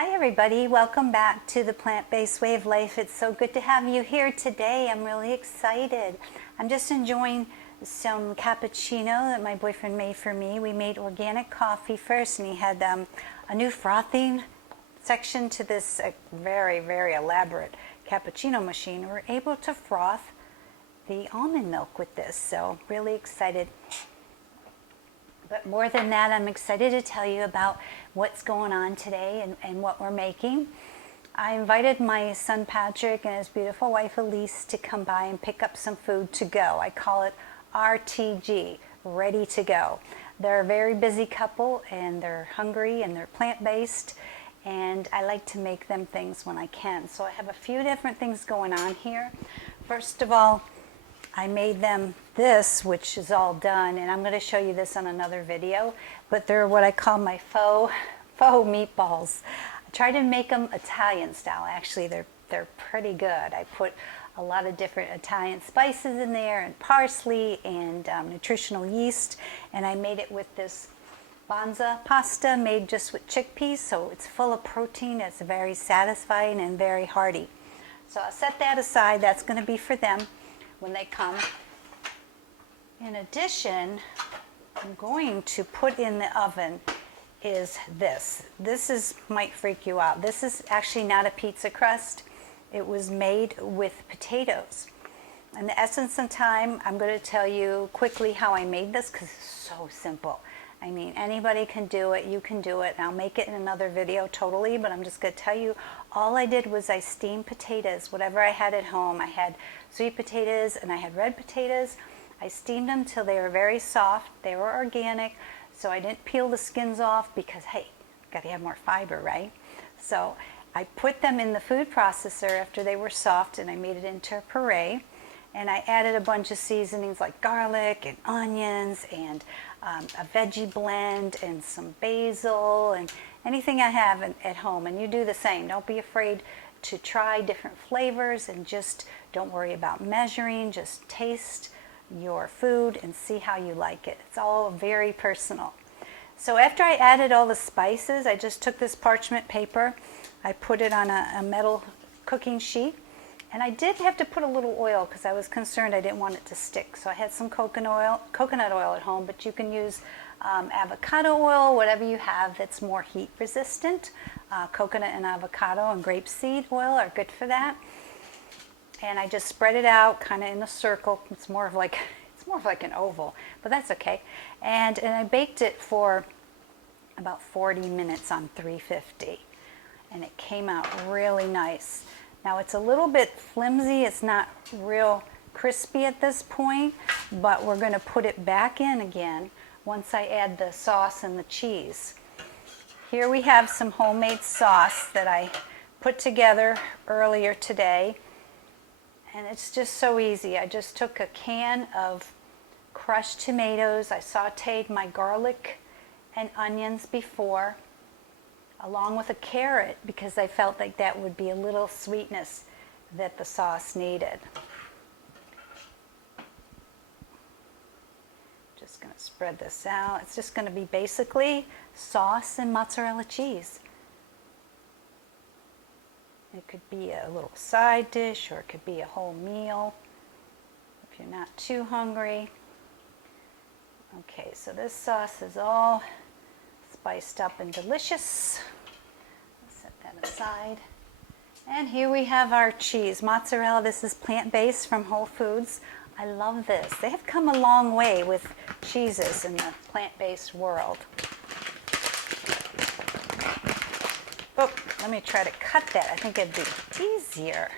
Hi everybody, welcome back to the Plant-Based Way of Life. It's so good to have you here today. I'm really excited. I'm just enjoying some cappuccino that my boyfriend made for me. We made organic coffee first, and he had a new frothing section to this very, very elaborate cappuccino machine. We're able to froth the almond milk with this, so really excited. But more than that, I'm excited to tell you about what's going on today and what we're making. I invited my son Patrick and his beautiful wife Elise to come by and pick up some food to go. I call it RTG, ready to go. They're a very busy couple and they're hungry and they're plant-based, and I like to make them things when I can. So I have a few different things going on here. First of all, I made them this, which is all done, and I'm going to show you this on another video, but they're what I call my faux meatballs. I try to make them Italian style. Actually, they're pretty good. I put a lot of different Italian spices in there and parsley and nutritional yeast, and I made it with this bonza pasta made just with chickpeas, so it's full of protein. It's very satisfying and very hearty. So I'll set that aside. That's going to be for them when they come. In addition, I'm going to put in the oven is this. This might freak you out. This is actually not a pizza crust. It was made with potatoes. In the essence of time, I'm going to tell you quickly how I made this because it's so simple. I mean, anybody can do it. You can do it. And I'll make it in another video totally, but I'm just going to tell you, all I did was I steamed potatoes, whatever I had at home. I had sweet potatoes and I had red potatoes. I steamed them till they were very soft. They were organic, so I didn't peel the skins off because, hey, got to have more fiber, right? So I put them in the food processor after they were soft, and I made it into a puree. And I added a bunch of seasonings like garlic and onions and a veggie blend and some basil and anything I have at home. And you do the same. Don't be afraid to try different flavors, and just don't worry about measuring. Just taste your food and see how you like it. It's all very personal. So after I added all the spices, I just took this parchment paper. I put it on a metal cooking sheet. And I did have to put a little oil because I was concerned I didn't want it to stick. So I had some coconut oil at home, but you can use avocado oil, whatever you have that's more heat resistant. Coconut and avocado and grapeseed oil are good for that. And I just spread it out kind of in a circle. It's more of like an oval, but that's okay. And I baked it for about 40 minutes on 350, and it came out really nice. Now it's a little bit flimsy, it's not real crispy at this point, but we're going to put it back in again once I add the sauce and the cheese. Here we have some homemade sauce that I put together earlier today, and it's just so easy. I just took a can of crushed tomatoes. I sauteed my garlic and onions before, along with a carrot, because I felt like that would be a little sweetness that the sauce needed. Just going to spread this out. It's just going to be basically sauce and mozzarella cheese. It could be a little side dish, or it could be a whole meal if you're not too hungry. Okay, so this sauce is all spiced up and delicious. Set that aside. And here we have our cheese. Mozzarella, this is plant-based from Whole Foods. I love this. They have come a long way with cheeses in the plant-based world. Oh, let me try to cut that. I think it'd be easier.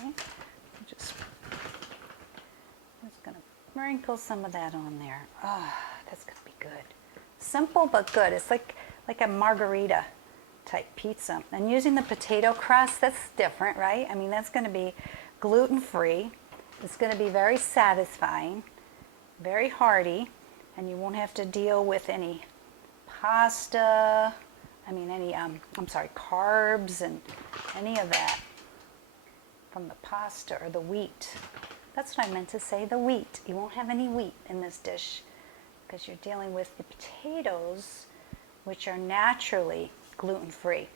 Okay. Just going to sprinkle some of that on there. Oh, that's going to be good. Simple but good. It's like a margarita type pizza. And using the potato crust, that's different, right? I mean, that's going to be gluten-free. It's going to be very satisfying, very hearty, and you won't have to deal with any pasta, carbs and any of that from the pasta or the wheat. That's what I meant to say, the wheat. You won't have any wheat in this dish because you're dealing with the potatoes, which are naturally gluten-free.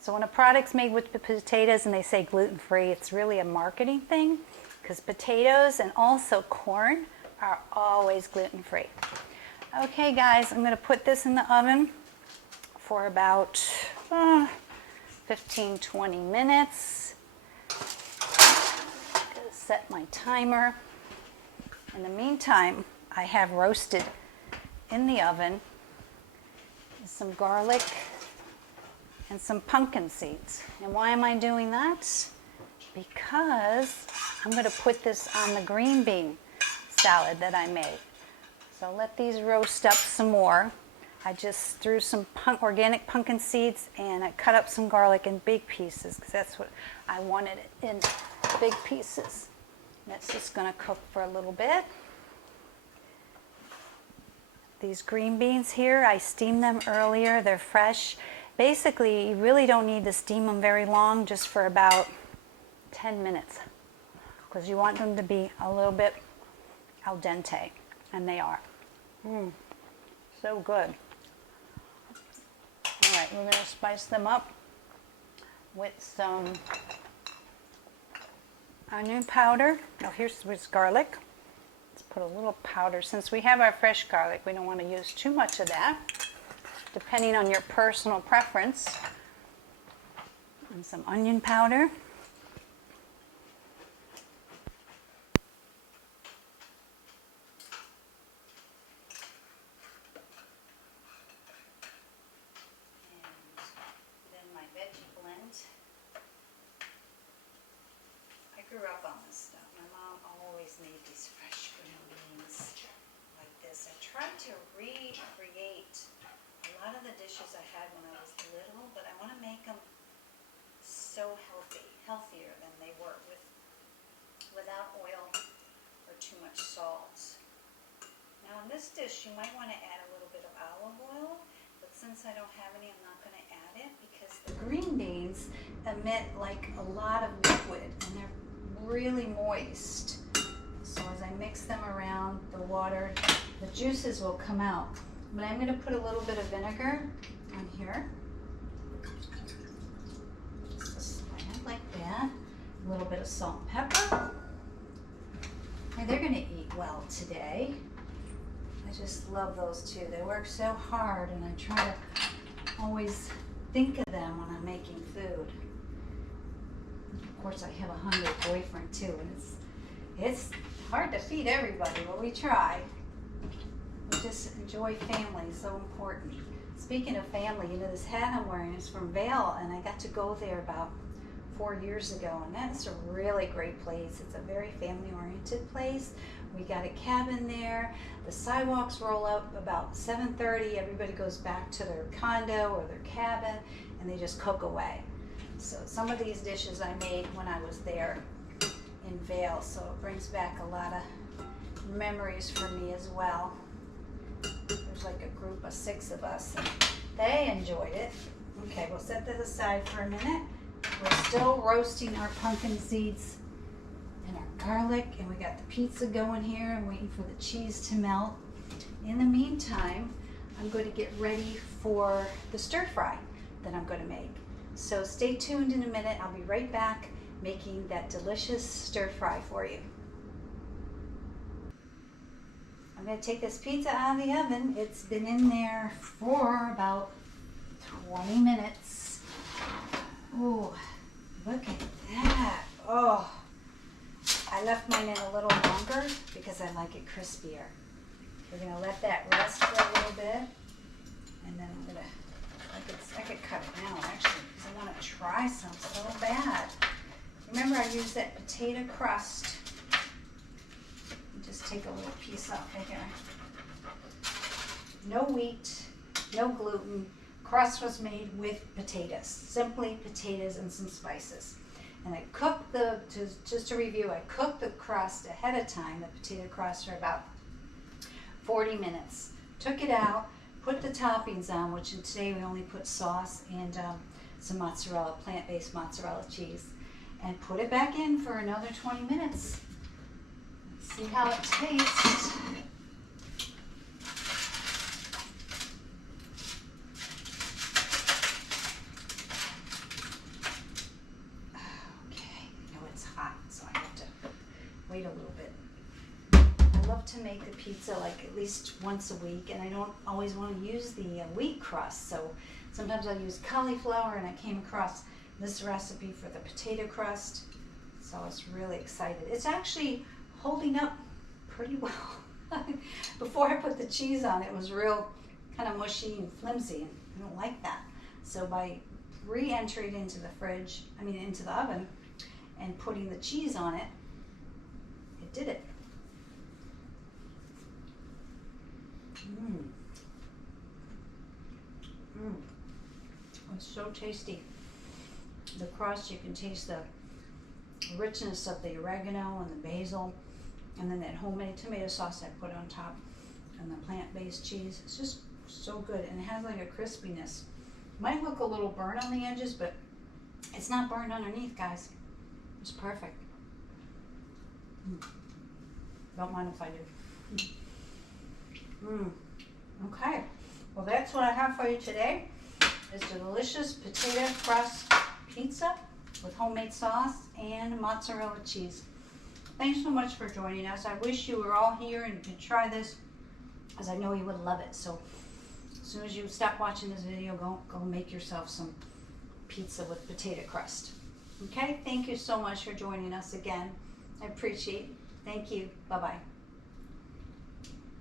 So when a product's made with potatoes and they say gluten-free, it's really a marketing thing, because potatoes and also corn are always gluten-free. Okay guys, I'm going to put this in the oven for about 15-20 minutes. I'm going to set my timer. In the meantime, I have roasted in the oven some garlic and some pumpkin seeds. And why am I doing that? Because I'm going to put this on the green bean salad that I made. So let these roast up some more. I just threw some organic pumpkin seeds and I cut up some garlic in big pieces because that's what I wanted it in, big pieces. That's just going to cook for a little bit. These green beans here, I steamed them earlier. They're fresh. Basically, you really don't need to steam them very long, just for about 10 minutes, because you want them to be a little bit al dente, and they are. So good. All right, we're going to spice them up with some onion powder. Oh, here's garlic. Let's put a little powder. Since we have our fresh garlic, we don't want to use too much of that, depending on your personal preference. And some onion powder. I grew up on this stuff. My mom always made these fresh green beans like this. I tried to recreate a lot of the dishes I had when I was little, but I want to make them so healthier than they were, without oil or too much salt. Now in this dish you might want to add a little bit of olive oil, but since I don't have any, I'm not going to add it because the green beans emit like a lot of liquid and they're really moist. So as I mix them around, the water, the juices will come out. But I'm going to put a little bit of vinegar on here. Just a slant like that. A little bit of salt and pepper. And they're going to eat well today. I just love those two. They work so hard, and I try to always think of them when I'm making food. Of course, I have a hungry boyfriend too, and it's hard to feed everybody, but we try. We just enjoy family, so important. Speaking of family, you know, this hat I'm wearing is from Vail, and I got to go there about 4 years ago, and that's a really great place. It's a very family-oriented place. We got a cabin there. The sidewalks roll up about 7:30. Everybody goes back to their condo or their cabin, and they just cook away. So some of these dishes I made when I was there in Vail, so it brings back a lot of memories for me as well. There's like a group of 6 of us, and they enjoyed it. Okay, we'll set this aside for a minute. We're still roasting our pumpkin seeds and our garlic, and we got the pizza going here and waiting for the cheese to melt. In the meantime, I'm going to get ready for the stir fry that I'm going to make. So stay tuned in a minute. I'll be right back making that delicious stir fry for you. I'm going to take this pizza out of the oven. It's been in there for about 20 minutes. Ooh, look at that. Oh, I left mine in a little longer because I like it crispier. We're going to let that rest for a little bit, and then I'm going to, I could cut it now actually because I want to try some so bad. Remember, I used that potato crust. Just take a little piece off of here. No wheat, no gluten. Crust was made with potatoes, simply potatoes and some spices. And I cooked just to review, I cooked the crust ahead of time, the potato crust, for about 40 minutes. Took it out, put the toppings on, which today we only put sauce and some mozzarella, plant-based mozzarella cheese, and put it back in for another 20 minutes. Let's see how it tastes. like at least once a week, and I don't always want to use the wheat crust, so sometimes I'll use cauliflower, and I came across this recipe for the potato crust, so I was really excited. It's actually holding up pretty well. Before I put the cheese on, it was real kind of mushy and flimsy, and I don't like that. So by re-entering it into the fridge, into the oven, and putting the cheese on it, it did it. It's so tasty. The crust, you can taste the richness of the oregano and the basil, and then that homemade tomato sauce I put on top, and the plant-based cheese. It's just so good, and it has like a crispiness. Might look a little burnt on the edges, but it's not burned underneath, guys. It's perfect. Don't mind if I do. Okay, well that's what I have for you today. It's a delicious potato crust pizza with homemade sauce and mozzarella cheese. Thanks so much for joining us. I wish you were all here and could try this, as I know you would love it. So as soon as you stop watching this video, go make yourself some pizza with potato crust. Okay, thank you so much for joining us again. I appreciate it. Thank you. Bye-bye.